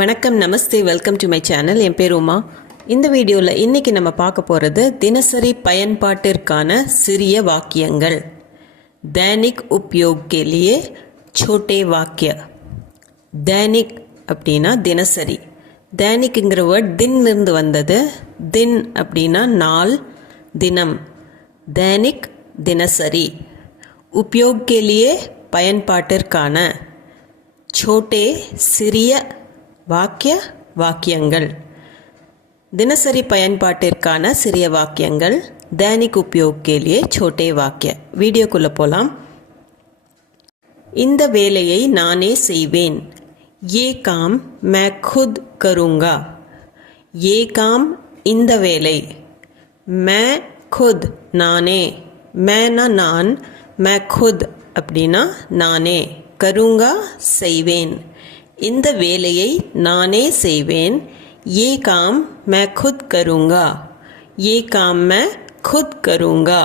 வணக்கம், நமஸ்தே, welcome to my channel. என் பேர் உமா. இந்த வீடியோவில் இன்றைக்கி நம்ம பார்க்க போகிறது தினசரி பயன்பாட்டிற்கான சிறிய வாக்கியங்கள். दैनिक उपयोग के लिए छोटे वाक्य. दैनिक அப்படின்னா தினசரி. दैनिकங்கிற வேர்ட் தின்னிருந்து வந்தது. தின் அப்படின்னா நாள், தினம். दैनिक தினசரி. उपयोग के लिए பயன்பாட்டிற்கான. छोटे சிறிய வாக்கிய வாக்கியங்கள். தினசரி பயன்பாட்டிற்கான சிறிய வாக்கியங்கள். दैनिक उपयोग के लिए छोटे वाक्य. வீடியோக்குள்ள போலாம். இந்த வேலையை நானே செய்வேன். ये काम मैं खुद करूँगा. ये काम இந்த வேலை. मैं खुद நானே. मैंனா நான், मैं खुद அப்படின்னா நானே. करूँगा செய்வேன். இந்த வேலையை நானே செய்வேன். ये काम मैं खुद करूँगा. ये काम मैं खुद करूँगा.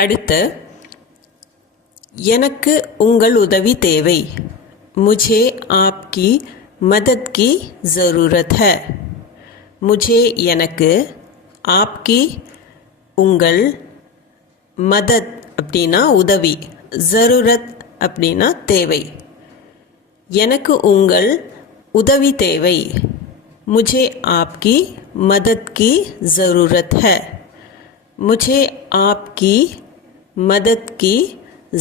அடுத்து, எனக்கு உங்கள் உதவி தேவை. मुझे आपकी मदद की ज़रूरत है. मुझे எனக்கு, आपकी உங்கள், மதத் அப்படின்னா உதவி, ज़रूरत அப்படின்னா தேவை. எனக்கு உங்கள் உதவி தேவை. मुझे आपकी मदद की ज़रूरत है. मुझे आपकी मदद की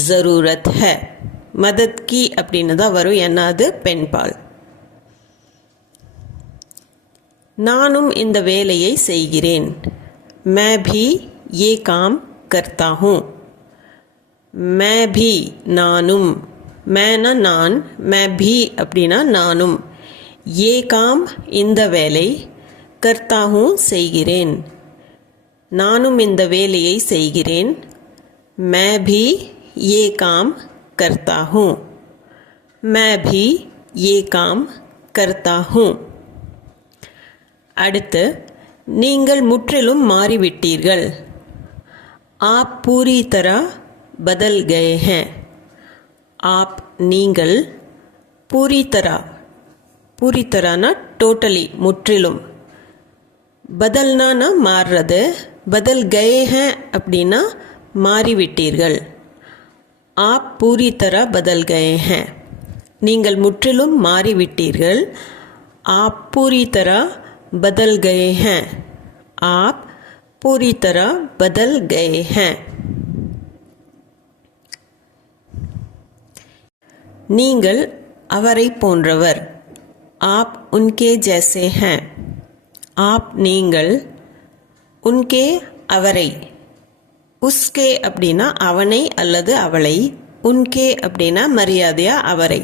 ज़रूरत है. मदद की அப்படின்னு தான் வரும், ஏன்னா அது பெண்பால். நானும் இந்த வேலையை செய்கிறேன். मैं भी ये काम करता हूँ. मैं भी நானும். मैंனா நான், मैं भी அப்படின்னா நானும். ये काम இந்த வேலை, करता हूँ செய்கிறேன். நானும் இந்த வேலையை செய்கிறேன். मैं भी ये काम करता हूँ. मैं भी ये काम करता हूँ. அடுத்து, நீங்கள் முற்றிலும் மாறிவிட்டீர்கள். आप पूरी तरह बदल गए हैं. आप நீங்கள், पूरी तरह, पूरी तरहனா टोटली முற்றிலும். बदलना மாறுறது. बदल गए हैं அப்படின்னா மாறிவிட்டீர்கள். आप पूरी तरह बदल गए हैं. நீங்கள் முற்றிலும் மாறிவிட்டீர்கள். आप पूरी तरह बदल गए हैं. आप पूरी तरह बदल गए हैं. நீங்கள் அவரை போன்றவர். आप उनके जैसे हैं. आप நீங்கள், उनके அவரை. उसके அப்படின்னா அவனை அல்லது அவளை. उनके அப்படின்னா மரியாதையா அவரை.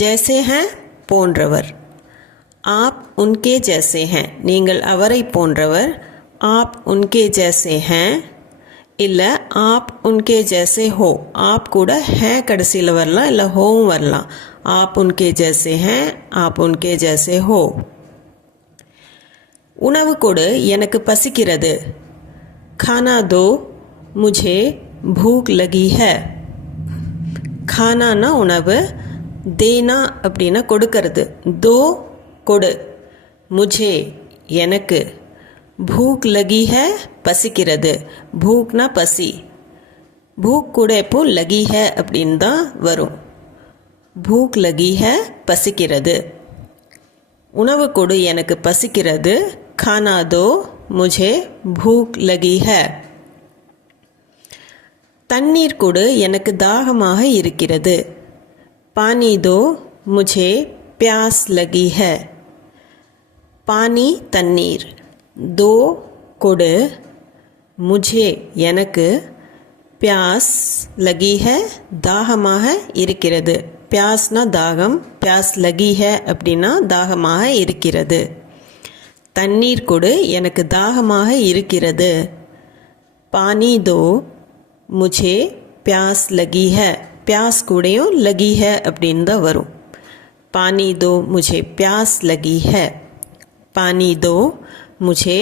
जैसे हैं போன்றவர். आप उनके जैसे हैं. நீங்கள் அவரை போன்றவர். आप उनके जैसे हैं. இல்லை, आप उनके जैसे हो. आप கூட है கடைசியில் வரலாம், இல்லை ஹோவும் வரலாம். आप उनके जैसे हैं. आप उनके जैसे हो. உணவு கொடு, எனக்கு பசிக்கிறது. खाना दो, मुझे भूख लगी है. खानाனா உணவு, தேனா அப்படின்னா கொடுக்கறது. दो கொடு, मुझे எனக்கு, भूख लगी है பசிக்கிறது. भूखனா பசி. भूख கூட எப்போ लगी है அப்படின்னு தான் வரும். भूख लगी है பசிக்கிறது. உணவு கொடு, எனக்கு பசிக்கிறது. खाना दो, मुझे भूख लगी है. தண்ணீர் கொடு, எனக்கு தாகமாக இருக்கிறது. पानी दो, मुझे प्यास लगी है. पानी தண்ணீர். दो கொடு, मुझे எனக்கு, प्यास लगी है தாகமாக இருக்கிறது. प्यासனா தாகம், प्यास लगी है அப்படின்னா தாகமாக இருக்கிறது. தண்ணீர் கொடு, எனக்கு தாகமாக இருக்கிறது. पानी दो, मुझे प्यास लगी है. प्यास கூடயும் लगी है அப்படின்னு தான் வரும். पानी दो, मुझे प्यास लगी है. पानी दो, मुझे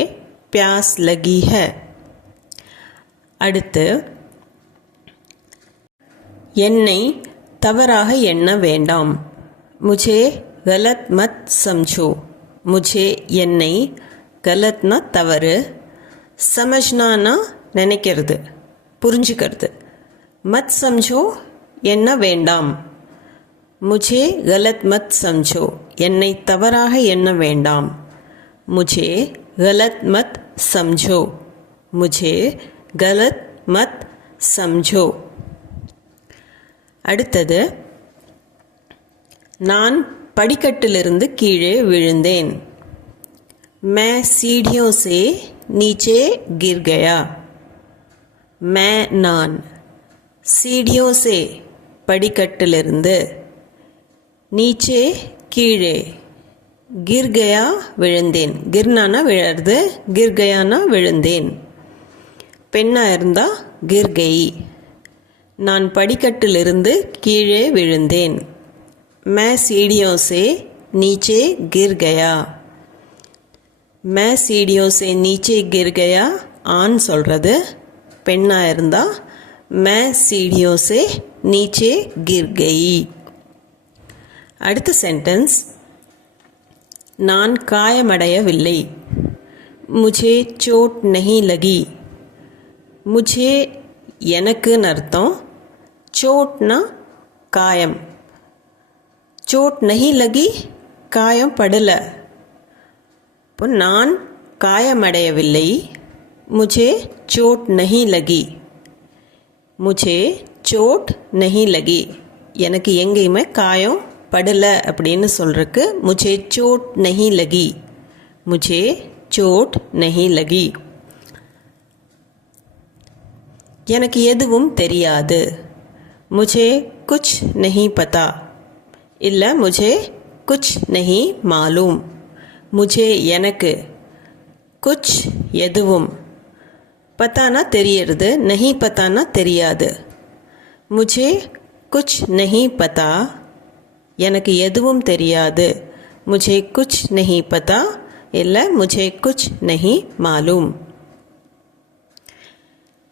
प्यास लगी है. அடுத்து, என்னை தவறாக எண்ண வேண்டாம். मुझे गलत मत समझो मुझे என்னை गलतனா தவறு समझना நினைக்கிறது புரிஞ்சுக்கிறது मत समझो என்ன வேண்டாம் मुझे गलत मत समझो என்னை தவறாக எண்ண வேண்டாம் मुझे गलत मत समझो मुझे गलत मत समझो அடுத்தது நான் படிக்கட்டிலிருந்து கீழே விழுந்தேன் मैं सीढ़ियों से नीचे गिर गया मैं நான் सीढ़ियों से படிக்கட்டிலிருந்து नीचे கீழே गिर गया விழுந்தேன் गिरनाனா விழறது गिर गयाனா விழுந்தேன் பெண்ணா இருந்தா गिर गई நான் படிக்கட்டிலிருந்து கீழே விழுந்தேன் मैं सीढ़ियों से नीचे गिर गया मैं सीढ़ियों से नीचे गिर गया ஆண் சொல்கிறது பெண்ணா இருந்தா मैं सीढ़ियों से नीचे गिर गई அடுத்த சென்டென்ஸ் நான் காயமடையவில்லை मुझे चोट नहीं लगी मुझे எனக்குன்னு அர்த்தம் चोटना காயம் चोट नहीं लगी காயம் படல இப்போ நான் காயமடையவில்லை मुझे चोट नहीं लगी मुझे चोट नहीं लगी எனக்கு எங்கேயுமே காயம் படல அப்படின்னு சொல்றதுக்கு मुझे चोट नहीं लगी मुझे चोट नहीं लगी எனக்கு எதுவும் தெரியாது मुझे कुछ नहीं पता இல்லை मुझे कुछ नहीं मालूम मुझे எனக்கு कुछ எதுவும் பத்தானா தெரியறது नहीं पताना தெரியாது मुझे कुछ नहीं पता எனக்கு எதுவும் தெரியாது मुझे कुछ नहीं पता இல்லை मुझे कुछ नहीं मालूम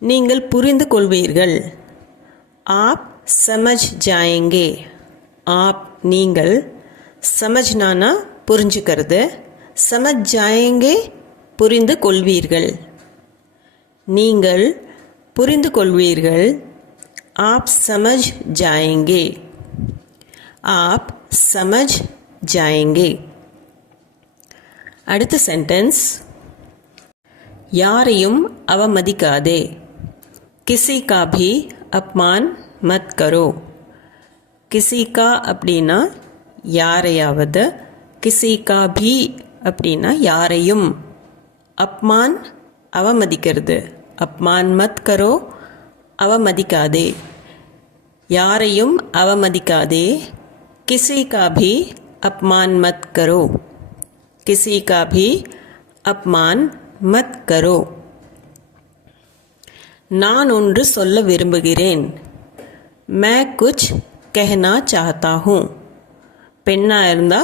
நீங்கள் புரிந்து கொள்வீர்கள் आप समझ जाएंगे आप நீங்கள் समझना புரிஞ்சுக்கிறது समझ जाएंगे புரிந்து கொள்வீர்கள் நீங்கள் புரிந்து கொள்வீர்கள் आप समझ जाएंगे आप समझ जाएंगे அடுத்த சென்டென்ஸ் யாரையும் அவமதிக்காதே किसी का भी अपमान मत करो किसी का அப்படின்னா யாரையாவது किसी का भी அப்படின்னா யாரையும் अपमान அவமதிக்கிறது अपमान मत करो அவமதிக்காதே யாரையும் அவமதிக்காதே किसी का भी अपमान मत करो किसी का भी अपमान मत करो நான் ஒன்று சொல்ல விரும்புகிறேன் मैं कुछ कहना चाहता हूँ பெண்ணா இருந்தா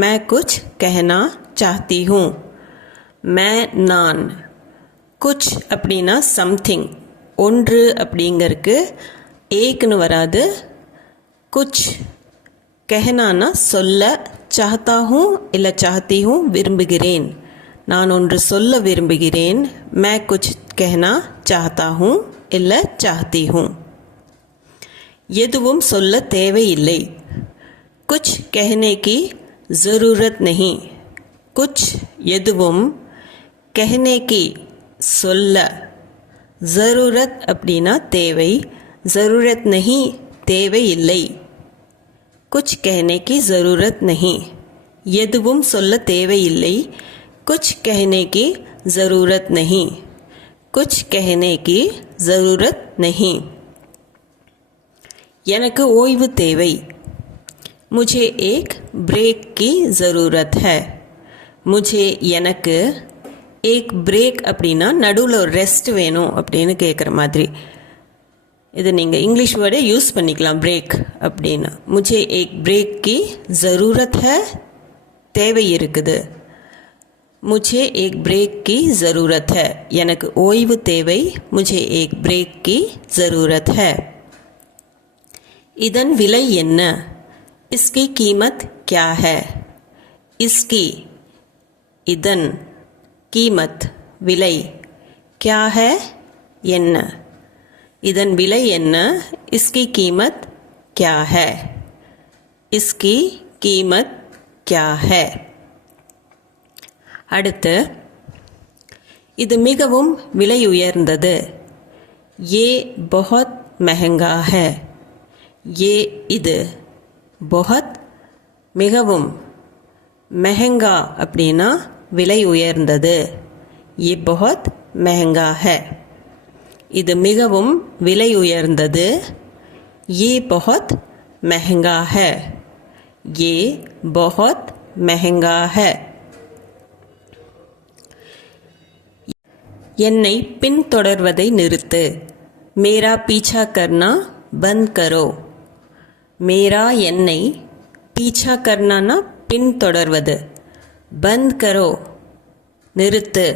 मैं कुछ कहना चाहती हूँ मैं நான் कुछ அப்படின்னா சம்திங் ஒன்று அப்படிங்கறக்கு ஏக்னு வராது कुछ कहना சொல்ல चाहता हूँ இல்லை चाहती हूँ விரும்புகிறேன் நான் ஒன்று சொல்ல விரும்புகிறேன் मैं कुछ कहना चाहता हूँ இல்லை चाहती हूँ எதுவும் சொல்ல தேவையில்லை कुछ कहने की ज़रूरत नहीं कुछ எதுவும் कहने की சொல்ல ज़रूरत அப்படின்னா தேவை ज़रूरत नहीं தேவையில்லை कुछ कहने की ज़रूरत नहीं எதுவும் சொல்ல தேவையில்லை कुछ कहने की ज़रूरत नहीं कुछ कहने की ज़रूरत नहीं எனக்கு ஓய்வு தேவை मुझे एक ब्रेक की ज़रूरत है मुझे எனக்கு एक ब्रेक அப்படின்னா நடுவில் ஒரு ரெஸ்ட் வேணும் அப்படின்னு கேட்குற மாதிரி இது நீங்கள் இங்கிலீஷ் வேர்டே யூஸ் பண்ணிக்கலாம் பிரேக் அப்படின்னு मुझे एक ब्रेक की ज़रूरत है தேவை இருக்குது मुझे एक ब्रेक की ज़रूरत है எனக்கு ஓய்வு தேவை मुझे एक ब्रेक की ज़रूरत है இதன் விலை என்ன इसकी कीमत क्या है इसकी இதன் कीमत விலை क्या है என்ன இதன் விலை என்ன इसकी कीमत क्या है इसकी कीमत क्या है அடுத்து இது மிகவும் விலை உயர்ந்தது ये बहुत महंगा है ये இது बहुत மிகவும் महंगा அப்படின்னா விலை உயர்ந்தது ये बहुत महंगा है இது மிகவும் விலை உயர்ந்தது ये बहुत महंगा है ये बहुत महंगा है என்னை பின்தொடர்வதை நிறுத்து मेरा पीछा करना बंद करो मेरा என்னை पीछा करना பின்தொடர்வது बंद करो நிறுத்து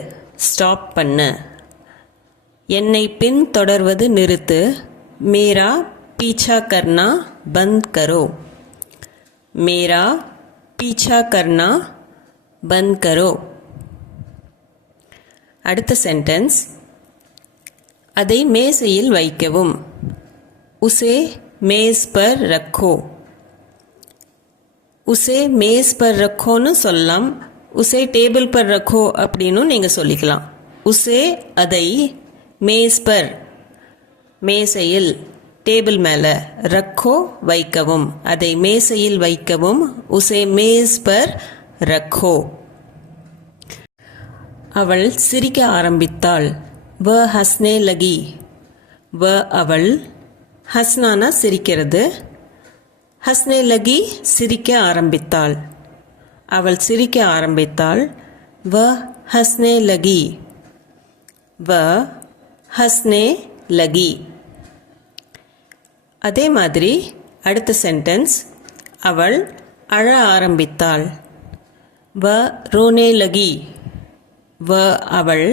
ஸ்டாப் பண்ணு என்னை பின்தொடர்வது நிறுத்து मेरा पीछा करना बंद करो मेरा पीछा करना बंद करो அடுத்த சென்டென்ஸ் அதை மேசையில் வைக்கவும் उसे मेज पर रखो उसे मेज पर रखोன்னு சொல்லலாம் उसे टेबल पर रखो அப்படின்னு நீங்கள் சொல்லிக்கலாம் उसे அதை मेज पर மேசையில் டேபிள் மேலே ரக்கோ வைக்கவும் அதை மேசையில் வைக்கவும் उसे मेज पर रखो அவள் சிரிக்க ஆரம்பித்தாள் வ ஹஸ்னே லகி வ அவள் ஹஸ்னானா சிரிக்கிறது ஹஸ்னே லகி சிரிக்க ஆரம்பித்தாள் அவள் சிரிக்க ஆரம்பித்தாள் வ ஹஸ்னே லகி வ ஹஸ்னே லகி அதே மாதிரி அடுத்த சென்டென்ஸ் அவள் அழ ஆரம்பித்தாள் வ ரோனே லகி வ அவள்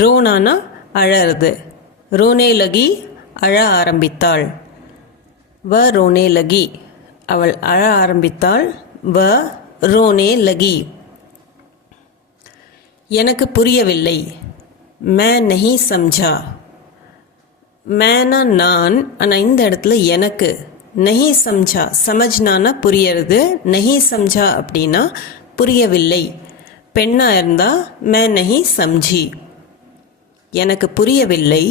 ரோனானா அழறது ரோனே லகி அழ ஆரம்பித்தாள் வ ரோனே லகி அவள் அழ ஆரம்பித்தாள் வ ரோனே லகி எனக்கு புரியவில்லை மே நஹி சம்ஜா மேனா நான் ஆனால் இந்த இடத்துல எனக்கு நஹி சம்ஜா சமஜ்னானா புரியறது நஹி சம்ஜா அப்படின்னா புரியவில்லை பெண்ணாக இருந்தால் மே நஹி சம்ஜி எனக்கு புரியவில்லை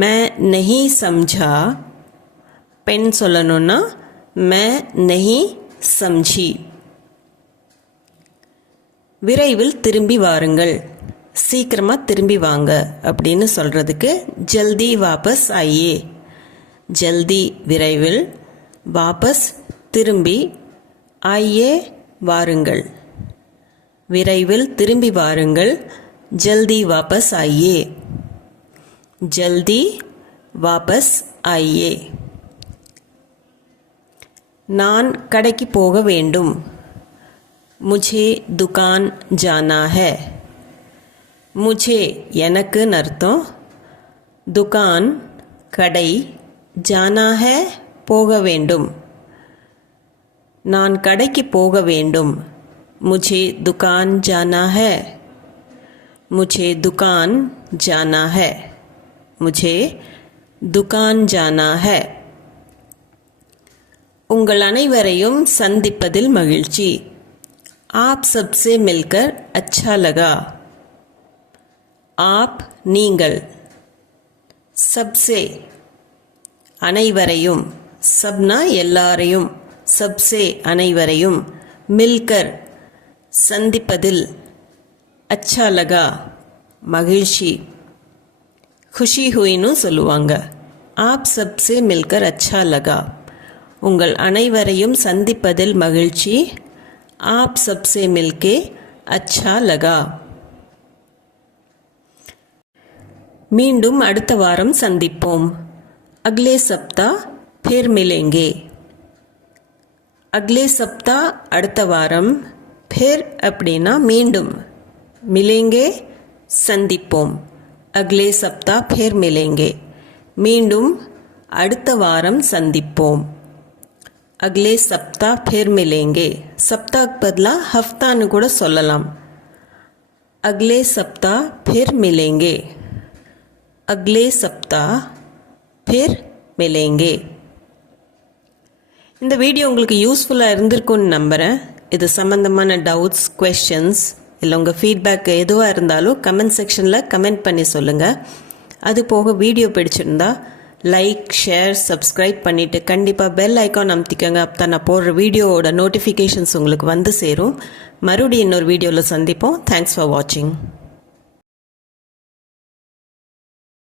மே நஹி சம்ஜா பெண் சொல்லணும்னா மே நஹி சம்ஜி விரைவில் திரும்பி வாருங்கள் சீக்கிரமாக திரும்பி வாங்க அப்படின்னு சொல்கிறதுக்கு ஜல்தி வாபஸ் ஆயே ஜல்தி விரைவில் வாபஸ் திரும்பி ஆயே வாருங்கள் விரைவில் திரும்பி வாருங்கள் ஜல்தி வாபஸ் ஆயே ஜல்தி வாபஸ் ஆயே நான் கடைக்கு போக வேண்டும் मुझे दुकान जाना है मुझे எனக்குன்னு அர்த்தம் दुकान கடை जाना है போக வேண்டும் நான் கடைக்கு போக வேண்டும் मुझे दुकान जाना है मुझे दुकान जाना है मुझे दुकान जाना है உங்கள் அனைவரையும் சந்திப்பதில் மகிழ்ச்சி आप सबसे मिलकर अच्छा लगा आप நீங்கள் सबसे அனைவரையும் சப்னா எல்லாரையும் सबसे அனைவரையும் மில்கர் சந்திப்பதில் अच्छा लगा மகிழ்ச்சி खुशी हुईன்னு சொல்லுவாங்க आप सबसे मिलकर अच्छा लगा உங்கள் அனைவரையும் சந்திப்பதில் மகிழ்ச்சி आप सबसे मिलके अच्छा लगा மீண்டும் அடுத்த வாரம் சந்திப்போம் अगले सप्ताह फिर मिलेंगे अगले सप्ताह அடுத்த வாரம் फिर அப்படின்னா மீண்டும் मिलेंगे சந்திப்போம் अगले सप्ताह फिर मिलेंगे மீண்டும் அடுத்த வாரம் சந்திப்போம் अगले सप्ताह फिर मिलेंगे. सप्ताह बदला हफ्तानु கூட சொல்லலாம். अगले सप्ताह फिर मिलेंगे. अगले सप्ताह फिर मिलेंगे. இந்த வீடியோ உங்களுக்கு யூஸ்ஃபுல்லாக இருந்திருக்கும்னு நம்புகிறேன். இது சம்மந்தமான டவுட்ஸ், கொஸ்டின்ஸ் இல்லை உங்கள் ஃபீட்பேக் எதுவாக இருந்தாலும் கமெண்ட் செக்ஷனில் கமெண்ட் பண்ணி சொல்லுங்கள். அது போக வீடியோ பிடிச்சிருந்தா லைக், ஷேர், சப்ஸ்கிரைப் பண்ணிவிட்டு கண்டிப்பாக பெல் ஐக்கான் அமுத்திக்கங்க. அப்போ தான் நான் போடுற வீடியோவோட நோட்டிஃபிகேஷன்ஸ் உங்களுக்கு வந்து சேரும். மறுபடியும் இன்னொரு வீடியோவில் சந்திப்போம். தேங்க்ஸ் ஃபார் வாட்சிங்.